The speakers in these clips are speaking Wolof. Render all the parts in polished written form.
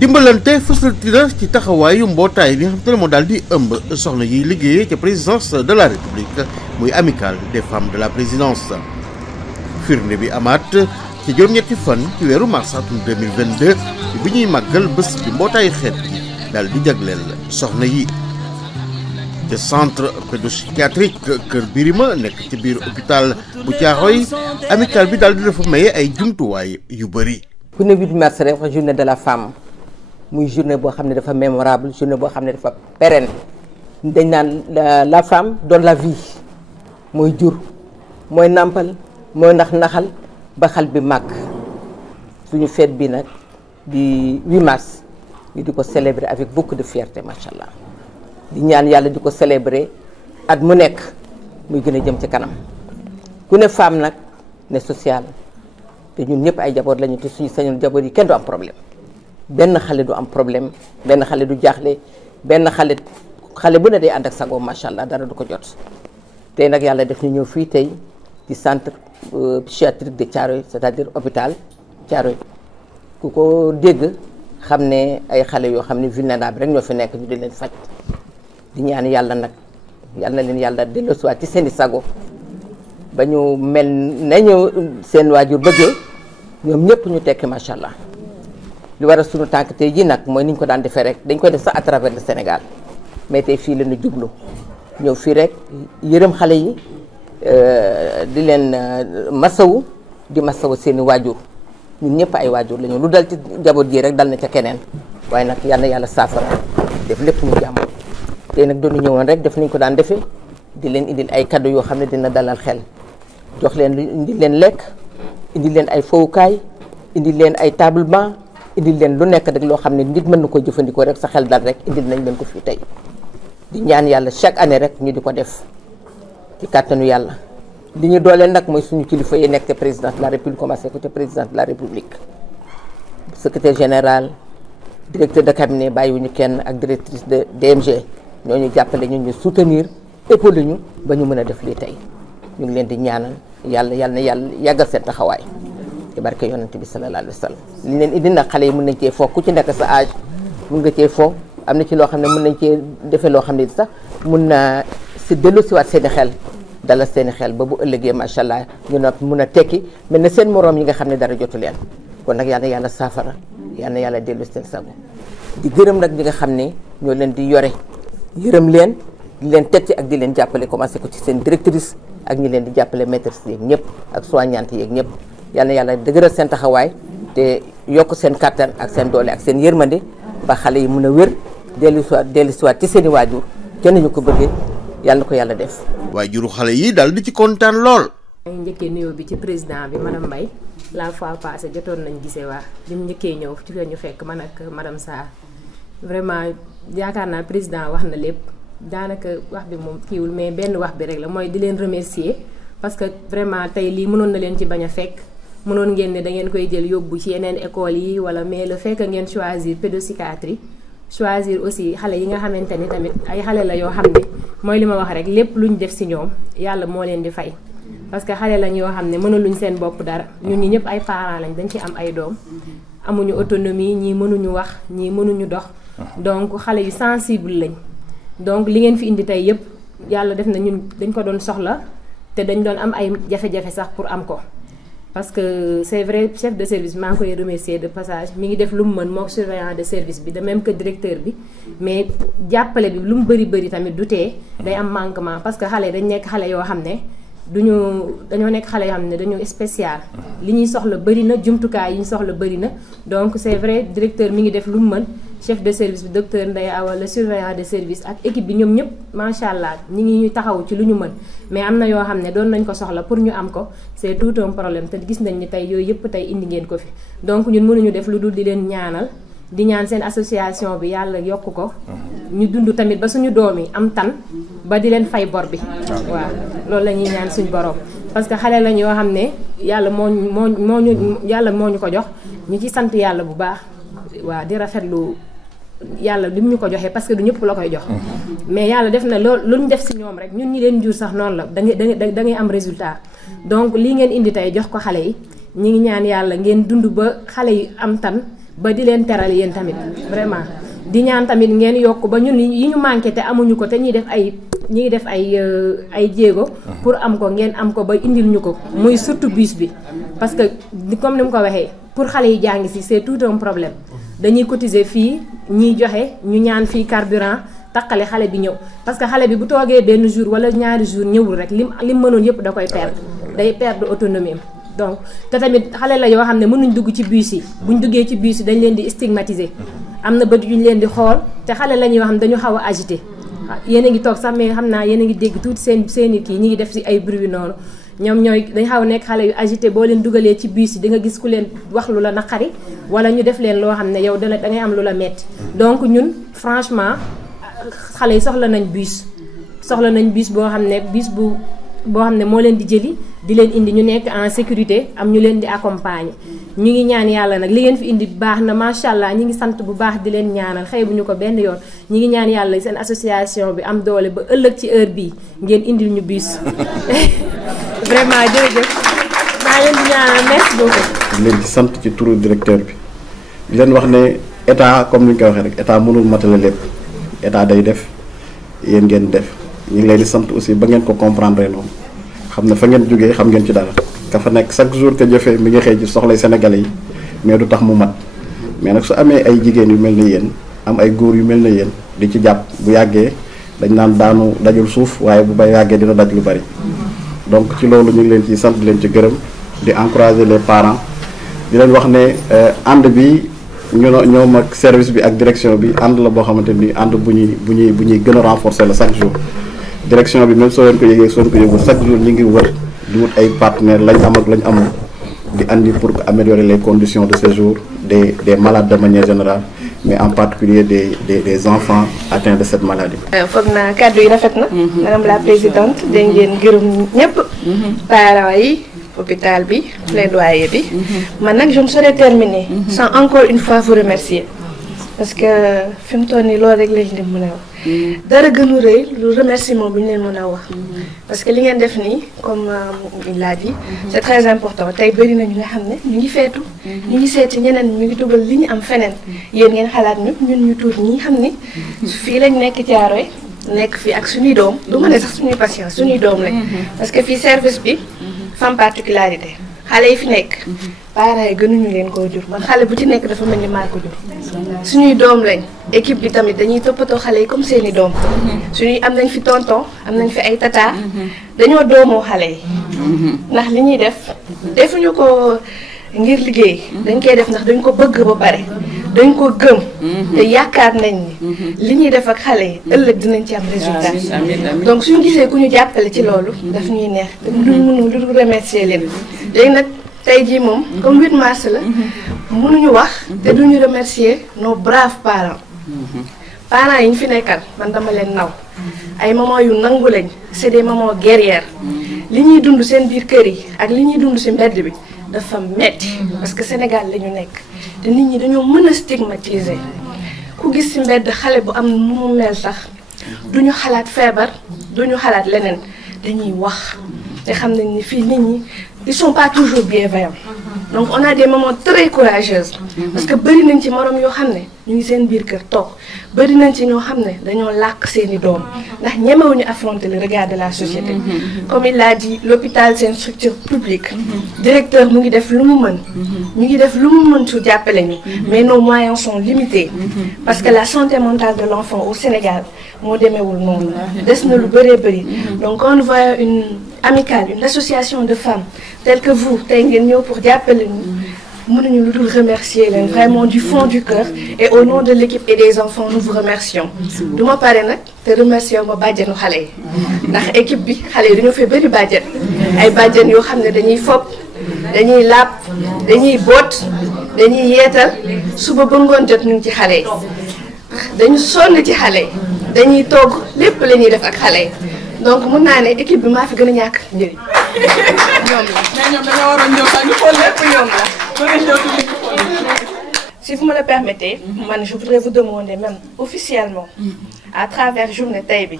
dimbalante fësalti na ci taxawaayu mbootaay bi nga xam te ne moo daal di ëmb soxna yiy liggéeyee ca présidence de la république muy amicale des femmes de la présidence. firnde bi amaat ci juróom-ñetti fan ci weeru mars atum 2022 bi ñuy màggal bés bi mbootaayu xeet bi daal di jagleel soxna yi. te centre pédopsychiatrique Kër Birima nekk ci biir hôpital bu Thiaroye amicale bi daal di dafa maye ay jumtuwaay yu bëri. ku ne 8 mars rek wax journée de la femme muy journée boo xam ne dafa mémorable journée boo xam ne dafa pérenne dañ naan la femme donne la vie mooy jur mooy nàmpal mooy naxal ba xal bi màgg. suñu fête bi nag di 8 mars ñu di ko célébrer avec beaucoup de fierté macha allah. di ñaan yàlla di ko célébrer at mu nekk muy gën a jëm ci kanam ku ne femme nag ne social te ñun ñëpp ay jaboot lañu te suñu sañul jaboot yi kenn du am problème benn xale du am problème benn xale du jaaxle benn xale bu ne day ànd ak sagoom macha allah dara du ko jot. tey nag yàlla def ñu ñëw fii tey ci centre psychiatrique de Thiaroye c'est-à-dire hôpital Thiaroye ku ko dégg xam ne ay xale yoo xam ne vulnérable rek ñoo fi nekk ñu di leen faj. di ñaan yàlla nag yal na leen yàlla delloosiwaat ci seen i sago ba ñu mel nañu seen waajur bëggee ñoom ñëpp ñu tekki macha allah li war a sunu tànk tey ji nag mooy ni ñu ko daan defee rek dañ koy def sax à travers le Sénégal mais tey fii la ñu jublu ñëw fii rek yërëm xale yi di leen masawu di masawu seen i waajur ñun ñëpp ay waajur la ñu lu dal ci jaboot ji rek dal na ca keneen waaye nag yal na yàlla saafara def lépp mu jàmm. tey nag doonu ñëwoon rek def nañ ko daan defee di leen indil ay cadeau yoo xam ne dina dalal xel jox leen indil leen lekk indil leen ay fowukaay indil leen ay table banc indil leen lu nekk rek loo xam ne nit mën na ko jëfandikoo rek sa xel dal rek indil nañ leen ko fii tey di ñaan yàlla chaque année rek ñu di ko def ci kàttanu yàlla li ñu dooleel nag mooy suñu kilifa yi nekk te président de la république commencé ko te président de la république secrétaire général directeur de cabinet bàyyiwuñu kenn ak directrice de DMG ñooñu jàppale ñu soutenir épaulé ñu ba ñu mën a def lii tey ñu ngi leen di ñaanal yàlla na yàlla yàggal seen taxawaay ci barke yonent bi sallallahu alayhi wa sallam li leen indi nag xale yi mën nañ cee fo ku ci nekk sa âge mën nga cee fo am na ci loo xam ne mën nañ cee defee loo xam ne sax mun na si dellu siwaat seen i xel dalal seen i xel ba bu ëllëgee macha allah ñu nag mun a tekki mel na seen moroom yi nga xam ne dara jotu leen kon nag yal na yàlla saafara yal na yàlla dellu seen sago di gërëm nag ñi nga xam ne ñoo leen di yore yërëm leen di leen tette ak di leen jàppale commencé ko ci seen directrice ak ñi leen di jàppale maîtresse yeeg ñëpp ak soignante yeeg ñëpp yal na yàlla dëgëral seen taxawaay te yokk seen kàttan ak seen doole ak seen yërmande ba xale yi mun a wér dellu siwaat ci seen i waajur kenn ñu ko bëggee yàlla na ko yàlla def. waajuru xale yi daal di ci kontaan lool. maa ngi njëkkee nuyoo bi ci président bi madame Mbaye la fois passée jotoon nañ gisee waa bi mu njëkkee ñëw ci ñu fekk man ak madame Sarr vraiment yaakaar naa président wax na lépp daanaka wax bi moom kiiwul mais benn wax bi rek la mooy di leen remercier parce que vraiment tey lii mënoon na leen ci bañ a fekk mënoon ngeen ne da ngeen koy jël yóbbu ci yeneen école yi wala mais le fait que ngeen choisir pédopsychiatrie choisir aussi xale yi nga xamante ni tamit ay xale la yoo xam ne mooy li ma wax rek lépp luñ def si ñoom yàlla moo leen di fay parce que xale lañ yoo xam ne mënaluñ seen bopp dara ñun ñi ñëpp ay parents lañ dañ ci am ay doom amuñu autonomie ñii mënuñu wax ñii mënuñu dox donc xale yu sensible lañ donc li ngeen fi indi tey yëpp yàlla def na ñun dañ ko doon soxla te dañ doon am ay jafe-jafe sax pour am ko parce que c'est vrai chef de service maa ngi koy remercier de passage mi ngi def lu mu mën mook surveillant de service bi de même que directeur bi mais jàppale bi lu mu bëri tamit du tee day am manquement parce que xale dañ nekk xale yoo xam ne dañoo nekk xale yoo xam ne dañoo spécial li ñuy soxla bëri na jumtukaay yi ñu soxla bëri na donc c'est vrai directeur mi ngi def lu mu mën chef de service bi docteur Ndeye Awa le surveillant de service ak équipe bi ñoom ñëpp macha allah ñi ngi ñu taxaw ci lu ñu mën mais am na yoo xam ne doon nañ ko soxla pour ñu am ko c'est tout un problème te gis nañ ni tey yooyu yëpp tey indi ngeen ko fi donc ñun mënuñu def lu dul di leen ñaanal di ñaan seen association bi yàlla yokk ko ñu dund tamit ba suñu doom yi am tan ba di leen fay bor bi waaw loolu la ñuy ñaan suñu borom parce que xale lañ yoo xam ne yàlla moo ñu ko jox ñu ci sant yàlla bu baax waaw di rafetlu yàlla li mu ñu ko joxee parce que du ñëpp la koy jox mais yàlla def na loolu lu ñu def si ñoom rek ñun ñi leen jur sax noonu la da ngay am résultat donc lii ngeen indi tey jox ko xale yi ñi ngi ñaan yàlla ngeen dund ba xale yi am tan ba di leen teral yéen tamit vraiment di ñaan tamit ngeen yokk ba ñun yi ñu manqué te amuñu ko te ñi ngi def ay jéego pour am ko ngeen am ko ba indil ñu ko muy surtout bus bi parce que comme ni mu ko waxee pour xale yi jàngi si c'est tout un problème dañuy cotiser fii ñiy joxe ñu ñaan fii carburant taqale xale bi ñëw parce que xale bi bu toogee benn jour wala ñaari jour ñëwul rek lim mënoon yëpp da koy perdre day perdre autonomie donc te tamit xale la yoo xam ne mënuñ dugg ci bus yi buñ duggee ci bus yi dañ leen di stigmatiser am na bët yuñ leen di xool te xale la ñuy yoo xam ne dañu xaw a agité yéen a ngi toog sax mais xam naa yéen a ngi dégg tuuti seen kii ñi ngi def si ay bruit noonu ñoom dañ xaw nekk xale yu agité boo leen dugalee ci bus yi di nga gis ku leen wax lu la naqari wala ñu def leen loo xam ne yow da ngay am lu la metti donc ñun franchement xale yi soxla nañ bus boo xam ne boo xam ne moo leen di jëli di leen indi ñu nekk en sécurité am ñu leen di accompagner ñu ngi ñaan yàlla nag li ngeen fi indi baax na macha allah ñi ngi sant bu baax di leen ñaanal xeebuñu ko benn yoon ñi ngi ñaan yàlla seen association bi am doole ba ëllëg ci heure bii ngeen indil ñu bus vraiment jërëjëf maa leen di ñaanal merci beaucoup. di leen ci sant ci turu directeur bi di leen wax ne état comme ni ñu koy waxee rek état mënul matale lépp état day def yéen ngeen def ñu ngi leen di sant aussi ba ngeen ko comprendre noonu xam ne fa ngeen jógee xam ngeen ci dara ka fa nekk chaque jour que jëfee mi ngi xëy ci soxlay sénégalais yi mais du tax mu mat mais nag su amee ay jigéen yu mel ne yéen am ay góor yu mel ne yéen di ci jàpp bu yàggee dañ naan daanu dajul suuf waaye bu bay yàggee dina daj lu bari donc ci loolu ñu ngi leen ci sant di leen ci gërëm di encourager les parents di leen wax ne ànd bi ñoom ak service bi ak direction bi ànd la boo xamante ni ànd bu ñuy gën a renforcer la chaque jour direction bi même soo leen ko yëgee soo leen ko yëgul chaque jour ñu ngi wër di wut ay partenaires lañ am ak lañ amul di andi pour améliorer les conditions de séjour des malades de manière générale mais en particulier des enfants atteints de cette maladie. foog naa kàddu yi rafet na. madame la présidente dégg ngeen gërëm ñëpp. parents yi hôpital bi plaidoyer bi. man nag je ne saurais terminer. sans encore une fois vous remercier. parce que fi mu toll nii loolu rek lañ leen mën a wax. dara gënu rëy lu remerciement bi ñu leen mën a wax. parce que li ngeen def nii comme il l'a dit. c'est très important tey bëri na ñu nga xam ne ñu ngi feetu. ñu ngi seeti ñeneen ñu ngi dugal li ñu am feneen. yéen ngeen xalaat ñun ñu tuut ñi xam ni. fii lañ nekk Thiaroye nekk fii ak suñuy doom du ma ne sax suñuy patients suñuy doom lañ. parce que fii service bi. femme particularité xale yi fi nekk. parents yi gënuñu leen koo jur man xale bu ci nekk dafa mel ni maa ko jur. suñuy doom lañ équipe bi tamit dañuy toppatoo xale yi comme seeni doom. suñuy am nañ fi tonton am nañ fi ay tata. dañoo doomoo xale yi. ndax li ñuy def defuñu ko ngir liggéey. dañ koy def ndax dañ ko bëgg ba pare. dañ ko gëm. te yaakaar nañ ni. li ñuy def ak xale yi ëllëg dinañ ci am résultat. donc suñu gisee ku ñu jàppale ci loolu. daf ñuy neex lu mënu lu remercier leen. léegi nag tey jii moom comme 8 mars la. mënuñu wax te duñu remercier nos braves parents. parents yi ñu fi nekkal man dama leen naw. ay mamans yu nangu lañ c'est des mamans guerrières. li ñuy dund seen biir kër yi ak li ñuy dund ci mbedd bi dafa metti parce que Sénégal la ñu nekk te nit ñi dañoo mën a stigmatiser ku gis ci mbedd xale bu am nu mu mel sax duñu xalaat feebar duñu xalaat leneen dañuy wax te xam nañ ni fii nit ñi ils sont pas toujours bienveillants donc on a des mamans très courageuses parce que bëri nañ ci morom yoo xam ne ñu ngi seen biir kër toog bëri nañ ci ñoo xam ne dañoo làkk seeni doom ndax ñemewuñu affronter le regard de la société. comme il l'a dit l'hôpital c'est une structure publique. directeur mu ngi def lu mu mën. ñu ngi def lu mu mën su jàppale ñu. mais nos moyens sont limités. parce que la santé mentale de l'enfant au Sénégal moo demeewul noonu. des na lu bëree bëri. donc quand on voit une amicale une association de femmes telle que vous tey ngeen ñëw pour jàppale ñu. mënuñu lu dul remercier leen vraiment du fond du cœur et au nom de l'équipe et des enfants nous vous remercions. du ma pare nag te remercier ma bàjjenu xale yi ndax équipe bi xale yi dañoo fee bëri bàjjen ay bàjjen yoo xam ne dañuy fopp dañuy làpp dañuy boot dañuy yeetal suba ba ngoon jot ñu ngi ci xale yi dañu sonn ci xale yi dañuy togg lépp la ñuy def ak xale yi donc mun naa ne équipe bi maa fi gën a ñàkk njëriñ ñoom la. mais ñoom dañoo waroon ñëw sax ñu xool lépp ñoom la. Si vous me le permettez, je voudrais vous demander même officiellement, à travers Journée Tey bi,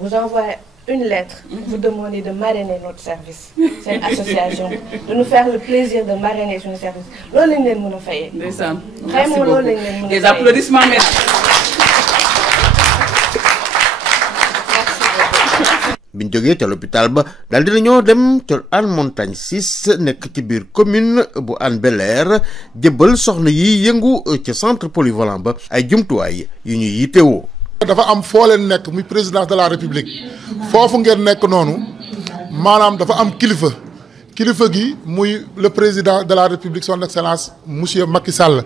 vous envoyer une lettre, vous demandez de marrainer notre service. C'est une association. De nous faire le plaisir de marrainer son service. Loolu lañ leen mën a fayee. Ndeysaan. Vraiment loolu lañ leen mën a fayee. Des applaudissements mesdames. biñ jógee ca l'hôpital ba daal dinañoo dem ca Hann Montagne 6 nekk ci biir commune bu Hann Bel-Air jébbal soxna yi yëngu ca centre polyvalent ba ay jumtuwaay yu ñuy yittewoo. dafa am foo leen nekk muy présidence de la république foofu ngeen nekk noonu maanaam dafa am kilifa gi muy le président de la république son excellence monsieur Macky Sall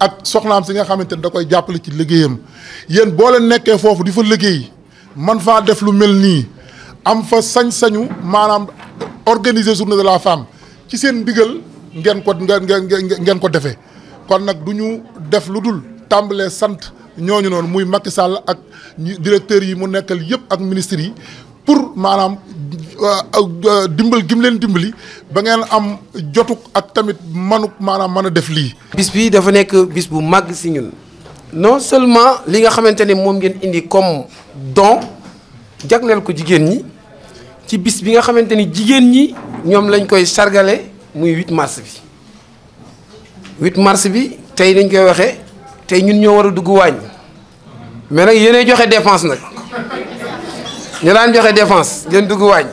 ak soxnaam si nga xamante ne da koy jàppale ci liggéeyam yéen boo leen nekkee foofu di fa liggéey man faa def lu mel nii am fa sañ-sañu maanaam organiser journée de la femme ci seen ndigal ngeen ko defee kon nag du ñu def lu dul tàmbalee sant ñooñu noonu muy Macky Sall ak directeurs yi mu nekkal yëpp ak ministres yi pour maanaam dimbal gim leen dimbali ba ngeen am jotuk ak tamit manuk maanaam mën a def lii. bis bi dafa nekk bis bu màgg si ñun non seulement li nga xamante ne moom ngeen indi comme don jagleel ko jigéen ñi ci bis bi nga xamante ni jigéen ñi ñoom lañ koy sargale muy 8 mars bi 8 mars bi tey dañ koy waxee tey ñun ñoo war a dugg waañ mais nag yéenay joxe dépense nag ñu daan joxe dépense ngeen dugg waañ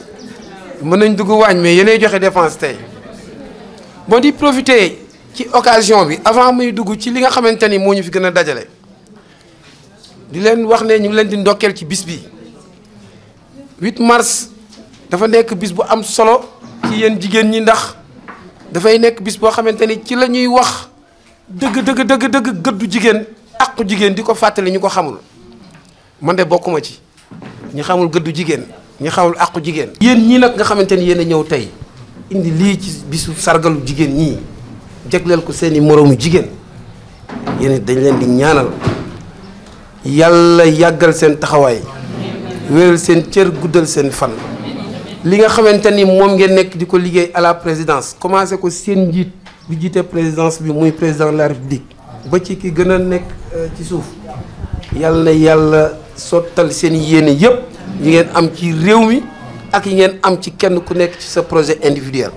mën nañ dugg waañ mais yéenay joxe dépense tey bon di profiter ci occasion bi avant muy dugg ci li nga xamante ni moo ñu fi gën a dajale di leen wax ne ñu ngi leen di ndokkeel ci bis bi 8 mars dafa nekk bis bu am solo ci yéen jigéen ñi ndax dafay nekk bis boo xamante ni ci la ñuy wax dëgg gëddu jigéen àqu jigéen di ko fàttali ñu ko xamul man de bokkuma ci ñi xamul gëddu jigéen ñi xamul àqu jigéen. yéen ñii nag nga xamante ni yéen a ñëw tey indi lii ci bisu sargalu jigéen ñii jagleel ko seeni moroomu jigéen yéen dañ leen di ñaanal yàlla yàggal seen taxawaay wéral seen cër guddal seen fan. li nga xamante ni moom ngeen nekk di ko liggéey à la présidence commencé ko seen njiit bu jiite présidence bi muy président de la république ba ci ki gën a nekk ci suuf yàlla na yàlla sottal seen yéene yëpp yi ngeen am ci réew mi ak yi ngeen am ci kenn ku nekk ci sa projet individuel.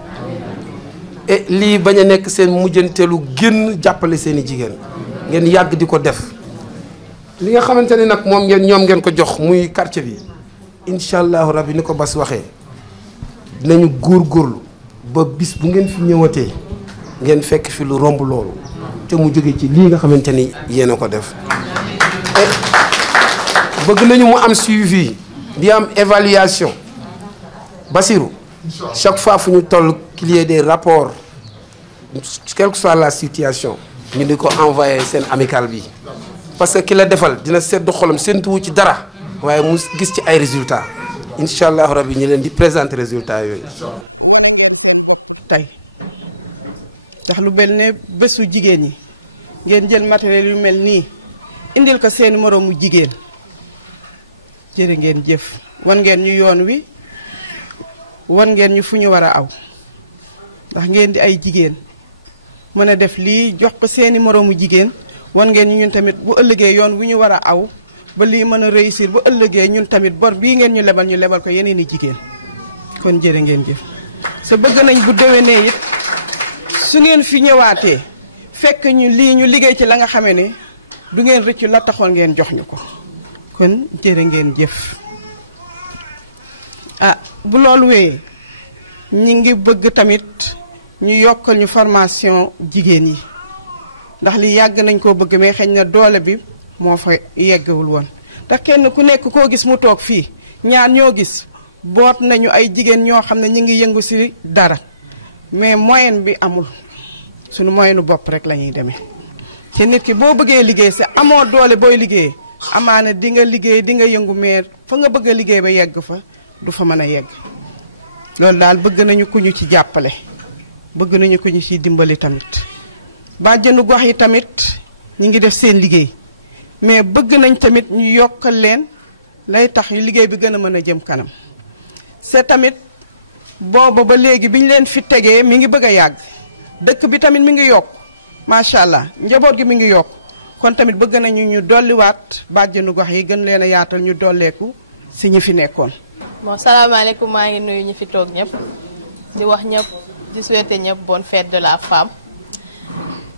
et lii bañ a nekk seen mujjanteelu génn jàppale seen i jigéen ngeen yàgg di ko def li nga xamante ni nag moom ñoom ngeen ko jox muy quartier bi incha allahu rabbi ni ko Bas waxee dinañu góorgóorlu ba bis bu ngeen fi ñëwatee ngeen fekk fi lu romb loolu te mu jóge ci lii nga xamante ni yéen a ko def. bëgg nañu mu am suivi di am évaluation Basirou chaque fois fu ñu toll qu'il y ait des rapports quelle que soit la situation ñu di ko envoyé seen amical bi parce que ki la defal dina seddu xolam séntuwu ci dara waaye mu gis ci ay résultats incha allahu rabbi ñu leen di présenter résultats yooyu. tey ndax lu mel ne bésu jigéen ñi ngeen jël matériel yu mel nii indil ko seeni moroomu jigéen jërë ngeen jëf wan ngeen ñu yoon wi wan ngeen ñu fu ñu war a aw ndax ngeen di ay jigéen mën a def lii jox ko seeni moroomu jigéen wan ngeen ñu ñun tamit bu ëllëgee yoon wi ñu war a aw ba lii mën a réussir bu ëllëgee ñun tamit bor bii ngeen ñu lebal ko yeneen i jigéen kon jërë ngeen jëf sa bëgg nañ bu déwénee it su ngeen fi ñëwaatee fekk ñu lii ñu liggéey ci la nga xamee ne du ngeen rëccu la taxoon ngeen jox ñu ko kon jërë ngeen jëf. Bu loolu wéyee ñi ngi bëgg tamit ñu yokkal ñu formation jigéen yi ndax li yàgg nañ koo bëgg mais xëy na doole bi moo fa yeggawul woon ndax kenn ku nekk koo gis mu toog fii ñaar ñoo gis boot nañu ay jigéen ñoo xam ne ñu ngi yëngu ci dara mais moyen bi amul suñu moyenu bopp rek la ñuy demee te nit ki boo bëggee liggéey sa amoo doole booy liggéey amaana di nga liggéey di nga yëngu mais fa nga bëgg a liggéey ba yegg fa du fa mën a yegg loolu daal bëgg nañu ku ñu ci jàppale bëgg nañu ku ñu ci dimbali tamit bàjjenu gox yi tamit ñi ngi def seen liggéey mais bëgg nañ tamit ñu yokkal leen lay tax yu liggéey bi gën a mën a jëm kanam c'est tamit booba ba léegi bi ñu leen fi tegee mi ngi bëgg a yàgg dëkk bi tamit mi ngi yokk macha allah njaboot gi mi ngi yokk kon tamit bëgg nañu ñu dolliwaat bàjjenu gox yi gën leen a yaatal ñu dolleeku si ñi fi nekkoon bon salaamaaleykum maa ngi nuyu ñi fi toog ñëpp di wax ñëpp di souhaiter ñëpp bonne fête de la femme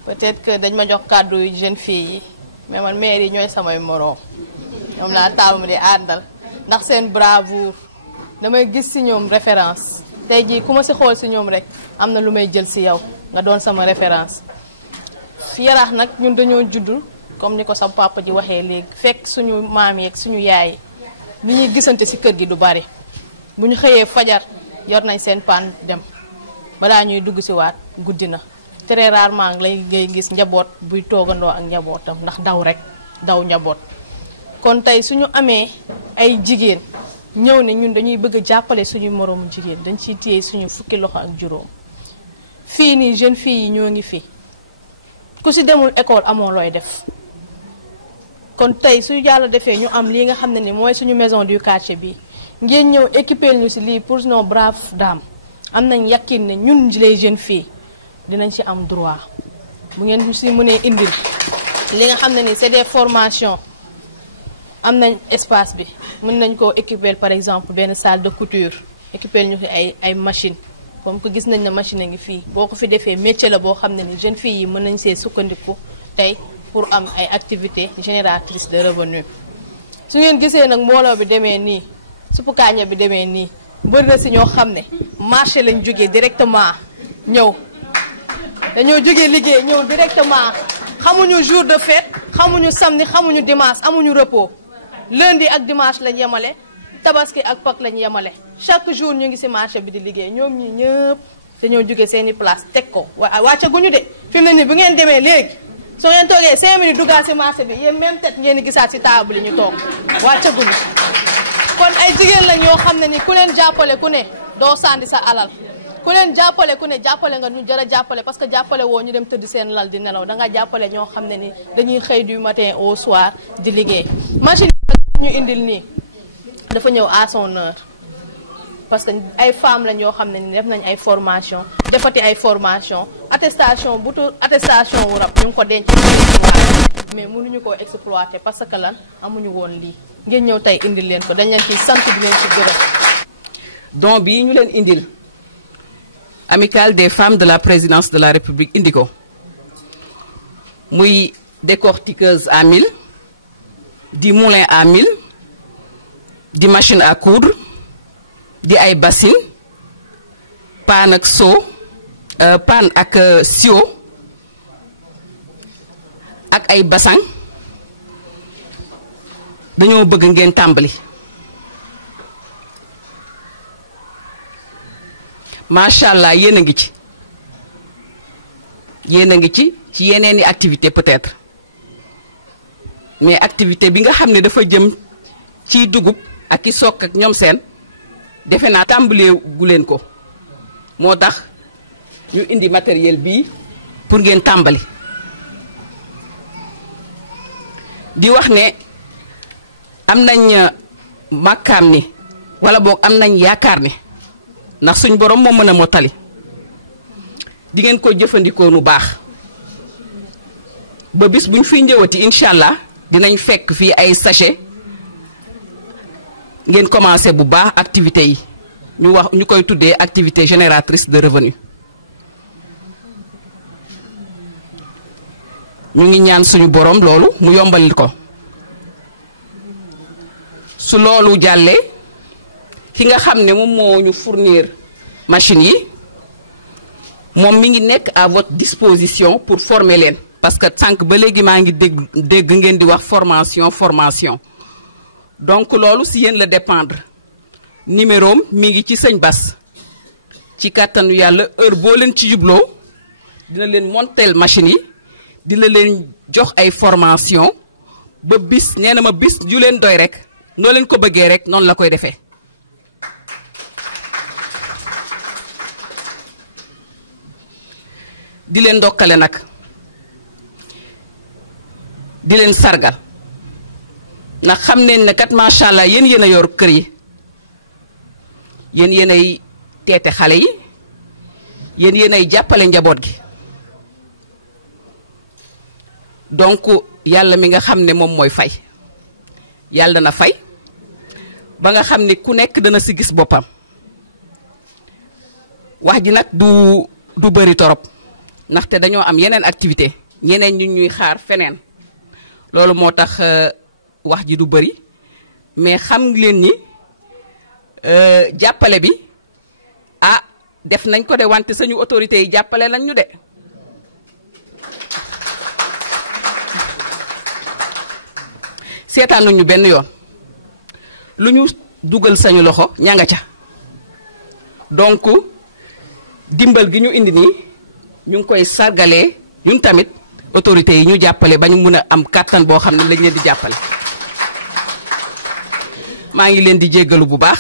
peut-être que dañ ma jox kàddu yu jeune fille yi mais man mère yi ñooy samay moroom ñoom laa taamu di àndal ndax seen bravoure damay gis ci ñoom référence tey jii ku ma ci xool ci ñoom rek am na lu may jël ci yow nga doon sama référence. Yaraax nag ñun dañoo juddul comme ni ko sama papa ji waxee léegi fekk suñu maam yeeg suñu yaay li ñuy gisante ci kër gi du bari bu ñu xëyee fajar yor nañ seen paan dem balaa ñuy dugg ci waat guddi na très rarement lay ngay gis njaboot buy toogandoo ak njabootam ndax daw rek daw njaboot. kon tey suñu amee ay jigéen ñëw ne ñun dañuy bëgg a jàppale suñu moroomu jigéen dañ ciy téye suñu fukki loxo ak juróom fii nii jeune fille yi ñoo ngi fi ku ci demul école amoo looy def. kon tey su yàlla defee ñu am lii nga xam ne ni mooy suñu maison du quartier bi ngeen ñëw équiper ñu ci lii pour nos braves dames am nañ yàqin ne ñun les jeunes filles dinañ ci am droit bu ngeen ñu ci mënee indil li nga xam ne ni c'est des formations am nañ espace bi mën nañ koo équiper par exemple benn salle de couture équiper ñu ci ay machine comme que gis nañ ne machine a ngi fii boo ko fi defee métier la boo xam ne ni jeunes filles yi mën nañ see sukkandiku tey pour am ay activités génératrices de revenus su ngeen gisee nag mbooloo bi demee nii suppu kàñña bi demee nii bëri na ci ñoo xam ne marché lañ jógee directement ñëw dañoo jógee liggéey ñëw directement xamuñu jour de fête xamuñu samedi xamuñu dimanche amuñu repos lundi ak dimanche lañ yemale tabaski ak Pâques lañ yemale chaque jour ñu ngi ci marché bi di liggéey ñoom ñi ñëpp dañoo jógee seeni place teg ko wàccaguñu de fi mu ne nii bu ngeen demee léegi soo ngeen toogee 5 minutes duggaat ci marché bi yéen même tête ngeen di gisaat ci table yi ñu toog wàccaguñu kon ay jigéen lañ yoo xam ne ni ku leen jàppale ku ne doo sànni sa alal ku leen jàppale ku ne jàppale nga ñu jar a jàppale parce que jàppale woo ñu dem tëdd seen lal di nelaw da nga jàppale ñoo xam ne ni dañuy xëy du matin au soir di liggéey. machine ñu indil nii dafa ñëw à son heure parce que ay femmes lañ yoo xam ne ni def nañ ay formation defati ay formation attestation attestation wu rab ñu ngi ko denc mais mënuñu koo exploiter parce que lan amuñu woon lii ngeen ñëw tey indil leen ko dañ leen ciy sant di leen ci gërëm. don bii ñu leen indil amicale des femmes de la présidence de la république indi ko muy décortiqueuse à 1000 di moulin à 1000 di machine à coudre di ay bassine paan ak seau paan ak sio ak ay bassin dañoo bëgg ngeen tàmbali macha allah yéen a ngi ci ci yeneeni activité peut-être mais activité bi nga xam ne dafa jëm ci dugub ak i sokk ak ñoom seen defe naa tàmbalee gu leen ko moo tax ñu indi matériel bii pour ngeen tàmbali di wax ne am nañ màkkaam ni wala boog am nañ yaakaar ni ndax suñ borom moo mën a mottali di ngeen ko jëfandikoo nu baax ba bis buñ fiy njëwati incha allah dinañ fekk fii ay sachet ngeen commencé bu baax activités yi ñu koy tuddee activité génératrice de revenu ñu ngi ñaan suñu borom loolu mu yombalil ko su loolu jàllee ki nga xam ne moom moo ñu fournir machine yi moom mi ngi nekk à votre disposition pour former leen parce que sànq ba léegi maa ngi dégg ngeen di wax formation donc loolu si yéen la dépendre numéro mi ngi ci sëñ Bass ci kàttanu yàlla heure boo leen ci jubloo dina leen montel machine yi dina leen jox ay formation ba bis nee na ma bis ju leen doy rek noo leen ko bëggee rek noonu la koy defee di leen ndokkale nag di leen sargal ndax xam nañ ne kat macha allah yéen a yor kër yi yéen ay teete xale yi yéen ay jàppale njaboot gi donc yàlla mi nga xam ne moom mooy fay yàlla na fay ba nga xam ni ku nekk dana si gis boppam wax ji nag du bëri torop ndaxte dañoo am yeneen activité ñeneen ñu ñuy xaar feneen loolu moo tax wax ji du bëri mais xam leen ni jàppale bi def nañ ko de wante suñu autorités yi jàppale lañ ñu de seetaanuñu benn yoon lu ñu dugal sañu loxo ña nga ca donc dimbal gi ñu indi nii ñu ngi koy sargalee ñun tamit autorités yi ñu jàppale ba ñu mun a am kàttan boo xam ne lañ leen di jàppale maa ngi leen di jéggalu bu baax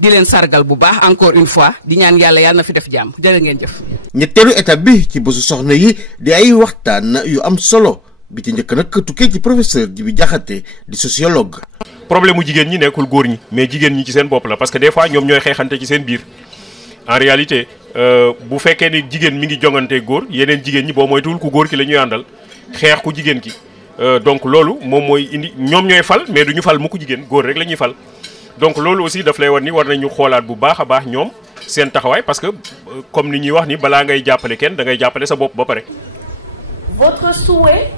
di leen sargal bu baax encore une fois di ñaan yàlla na fi def jàmm jërë ngeen jëf. ñetteelu étape bi ci bésu soxna yi di ay waxtaan yu am solo bi ci njëkk nag tukkee ci professeur Djibi Diakhaté di sociologue. problème mu jigéen ñi nekkul góor ñi mais jigéen ñi ci seen bopp la parce que des fois ñoom ñooy xeexante ci seen biir en réalité bu fekkee ni jigéen mi ngi jongante góor yeneen jigéen ñi boo moytuwul ku góor ki la ñuy àndal xeex ku jigéen ki donc loolu moom mooy indi ñoom ñooy fal mais du ñu fal mu ku jigéen góor rek la ñuy fal. donc loolu aussi daf lay war ni war nañu xoolaat bu baax a baax ñoom seen taxawaay parce que comme ni ñuy wax ni balaa ngay jàppale kenn da ngay jàppale sa bopp ba pare. Votre souhait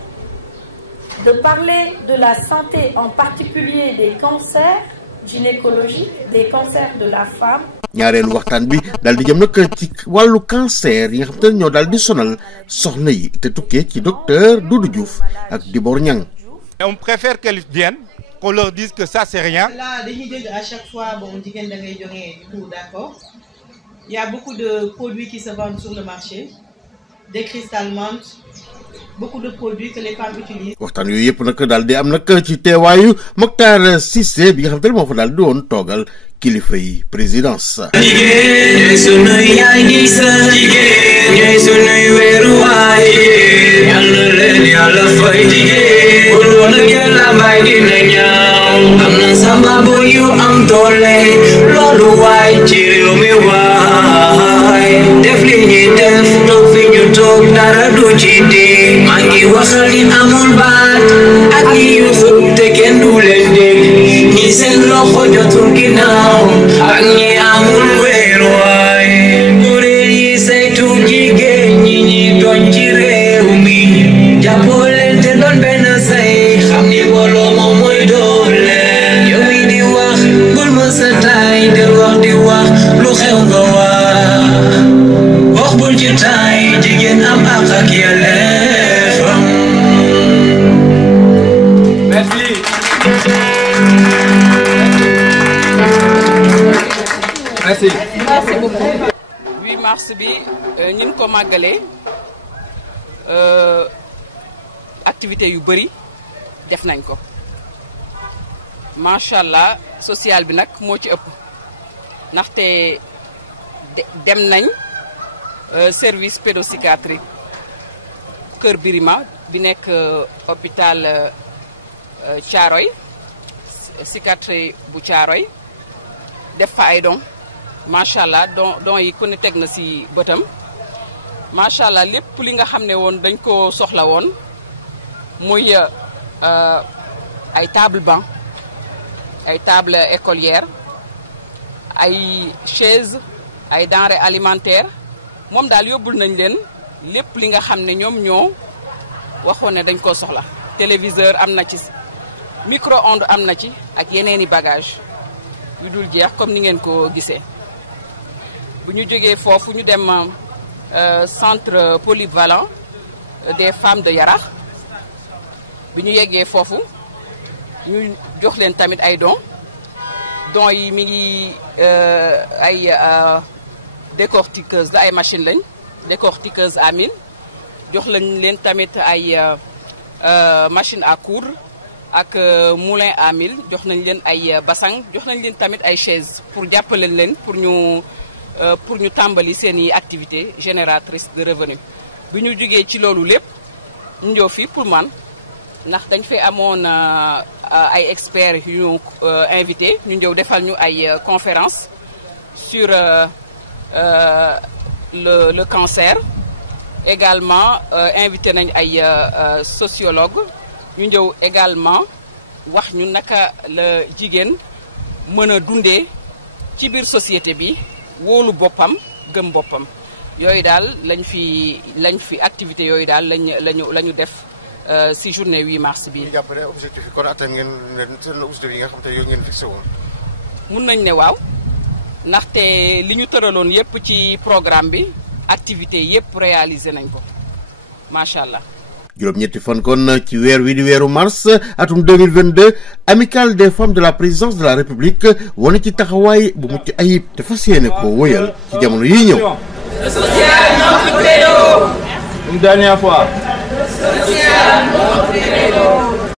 de parler de la santé, en particulier des cancers gynécologiques, des cancers de la femme. ñaareelu waxtaan bi daal di jëm nag ci wàllu cancer yi nga xam te ne ñoo daal di sonal soxna yi te tukkee ci docteur Doudou Diouf ak Dibor Niang. On préfère qu'elles viennent. On leur dise que ça c'est rien. Là, à chaque fois, bon, du coup, d'accord. Il y a beaucoup de produits qui se vendent sur le marché, des cristal menthe, beaucoup de produits que les femmes utilisent. waxtaan yooyu yëpp nag daal di am nag ci teewaayu Mokhtar Cissé bi nga xam te ne moo fa daal di woon toogal kilifa yi présidence. jigéen sunuy yaay di sa jigéen ñooy sunuy weeruwaay yàlla leen yàlla fay jigéen bul woon ak yàlla may dina ñaaw am na sama boy yu am doole loolu waay ci réew mi waay def li ñuy def toog fi ñu toog dara du ci di maa ngi waxal ñi amul baat ak ñi yu xut te kenn du leen dégg ñi seen loxo jotul ginnaaw ak ñi amul weeruwaay kuréel yi saytu jigéen ñi doon ci réew mi jàppoo leen te doon benn say xam ni booloo moom mooy doole yow mi di wax bul ma sa taay del wax di wax lu xew nga wax bul ci taay jigéen am ak ak yelleefam. Merci. Merci. Merci beaucoup. 8 mars bi ñin ko màggalee activité yu bëri def nañ ko macha allah social bi nag moo ci ëpp ndaxte dem nañ service pédopsychiatrie Kër Birima bi nekk hôpital Thiaroye psychiatrie bu Thiaroye def fa ay don macha allah don yi ku ne teg na si bëtam macha allah lépp li nga xam ne woon dañ ko soxla woon muy ay table banc ay table écolière ay chaise ay denrées alimentaires moom daal yóbbul nañ leen lépp li nga xam ne ñoom ñoo waxoon ne dañ koo soxla téléviseur am na ci micro-ondes am na ci ak yeneeni bagage yu dul jeex comme ni ngeen ko gisee bu ñu jógee foofu ñu dem centre polyvalent des femmes de Yarax bi ñu yeggee foofu ñu jox leen tamit ay dons yi mi ngi ay décortiqueuse la ay machine lañ décortiqueuse à mine jox lañ leen tamit ay machine à coudre ak moulin à mil jox nañ leen ay basang jox nañ leen tamit ay chaise pour jàppale leen pour ñu tàmbali seeni activité génératrice de revenu bi ñu jógee ci loolu lépp ñu ñëw fii pour man ndax dañ fay amoon ay experts yu ñu invité ñu ñëw defal ñu ay conférence sur le cancer également invité nañ ay sociologue ñu ñëw également wax ñu naka la jigéen mën a dundee ci biir société bi wóolu boppam gëm boppam yooyu daal lañ fi activité yooyu daal lañu def ci journée 8 mars bi. ñu jàpp ne objectif yi kon atteindre ngeen seen objectif yi nga xam te yooyu ngeen fixé woon. mun nañ ne waaw ndaxte li ñu tëraloon yépp ci programme bi activité yépp réalisé nañ ko macha allah. juróom-ñetti fan kon ci weer wi di weeru mars atum 2022 amicale des femmes de la présidence de la république wane ci taxawaay bu mucc ayib te fas yéene ko wóyal ci jamono yiy ñëw. Le social, notre credo. Une dernière fois. Le social, notre credo.